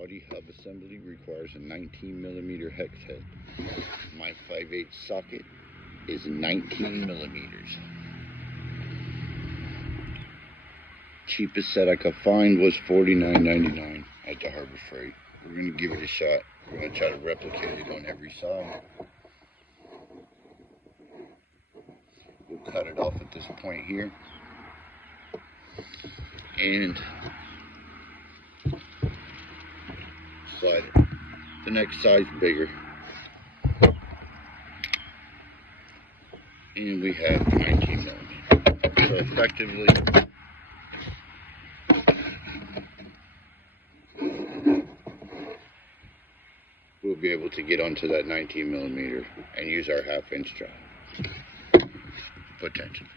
Audi hub assembly requires a 19mm hex head. My 5/8 socket is 19mm. Cheapest set I could find was $49.99 at the Harbor Freight. We're going to give it a shot. We're going to try to replicate it on every side. We'll cut it off at this point here. And slide it. The next side's bigger. And we have 19mm. So effectively, we'll be able to get onto that 19mm and use our 1/2 inch drive. Potentially.